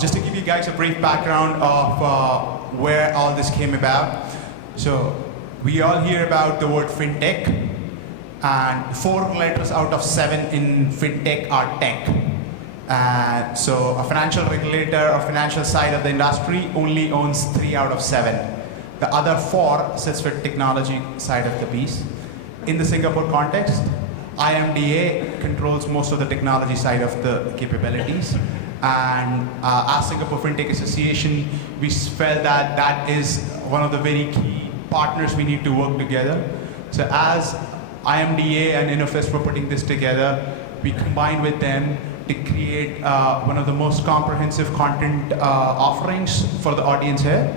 Just to give you guys a brief background of where all this came about. So we all hear about the word fintech, and 4 letters out of 7 in fintech are tech. So a financial regulator or financial side of the industry only owns 3 out of 7. The other 4 sits with technology side of the beast. In the Singapore context, IMDA controls most of the technology side of the capabilities. And as Singapore Fintech Association, we felt that that is one of the very key partners we need to work together. So as IMDA and innovfest were putting this together, we combined with them to create one of the most comprehensive content offerings for the audience here.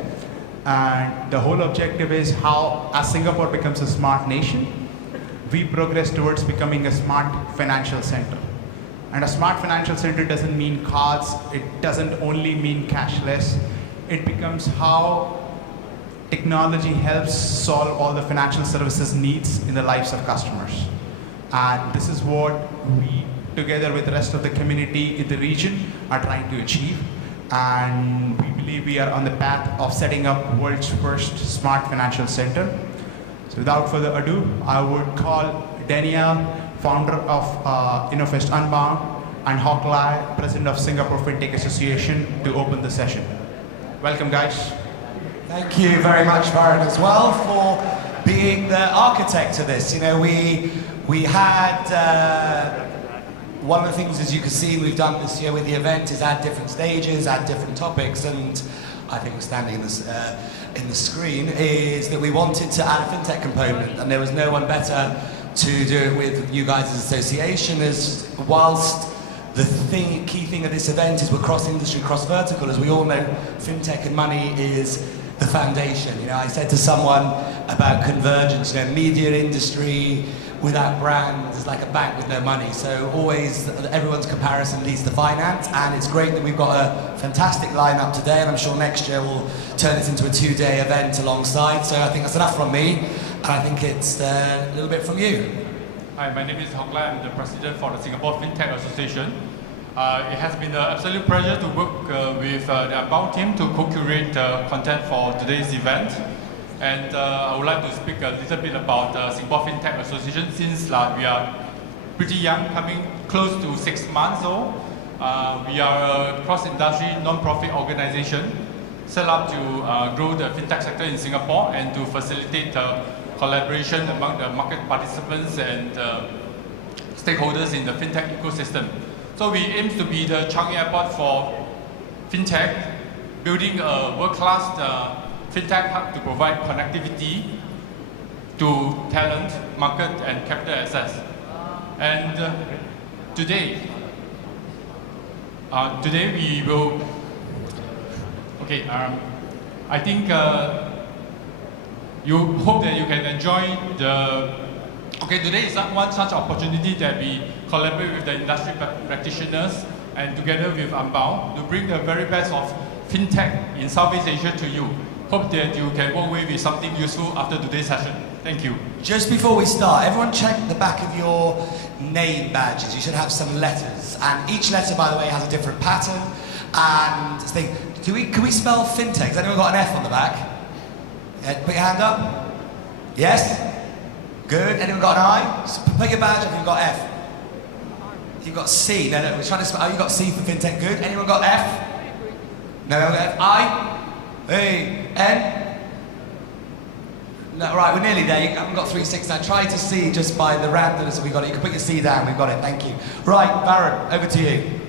And the whole objective is how, as Singapore becomes a smart nation, we progress towards becoming a smart financial center. And a smart financial center doesn't mean cards, it doesn't only mean cashless. It becomes how technology helps solve all the financial services needs in the lives of customers. And this is what we, together with the rest of the community in the region, are trying to achieve. And we believe we are on the path of setting up world's first smart financial center. So without further ado, I would call Danielle, founder of innovfest Unbound, and Hock, president of Singapore Fintech Association, to open the session. Welcome, guys. Thank you very much, Varun, as well, for being the architect of this. You know, we had one of the things, as you can see, we've done this year with the event is add different stages, add different topics, and I think we're standing in this. In the screen is that we wanted to add a fintech component, and there was no one better to do it with you guys as an association, as whilst the key thing of this event is we're cross-industry, cross-vertical. As we all know, fintech and money is the foundation. You know, I said to someone about convergence, you know, media industry without brand is like a bank with no money. So always everyone's comparison leads to finance, and it's great that we've got a fantastic lineup today, and I'm sure next year we'll turn this into a 2-day event alongside. So I think that's enough from me, and I think it's a little bit from you. Hi, my name is Hock. I'm the president for the Singapore Fintech Association. It has been an absolute pleasure to work with the Unbound team to co-curate content for today's event. And I would like to speak a little bit about Singapore Fintech Association, since we are pretty young, coming close to 6 months old. We are a cross-industry non-profit organization set up to grow the fintech sector in Singapore and to facilitate collaboration among the market participants and stakeholders in the fintech ecosystem. So we aim to be the Changi Airport for fintech, building a world-class fintech hub to provide connectivity to talent, market, and capital access. And today we will. Okay, I think you hope that you can enjoy the. Okay, today is one such opportunity that we collaborate with the industry practitioners and together with Unbound to bring the very best of fintech in Southeast Asia to you. Hope that you can walk away with something useful after today's session. Thank you. Just before we start, everyone check the back of your name badges. You should have some letters, and each letter, by the way, has a different pattern. And can we spell fintech? Has anyone got an F on the back? Yeah, put your hand up. Yes? Good. Anyone got an I? So put your badge up if you've got F. You've got C. No, we're trying to spell. Oh, you got C for fintech. Good. Anyone got F? No, F. I? Hey, N? No, right, we're nearly there. You haven't got 3, 6. Now try to see just by the randomness that we got it. You can put your C down. We've got it. Thank you. Right, Varun, over to you.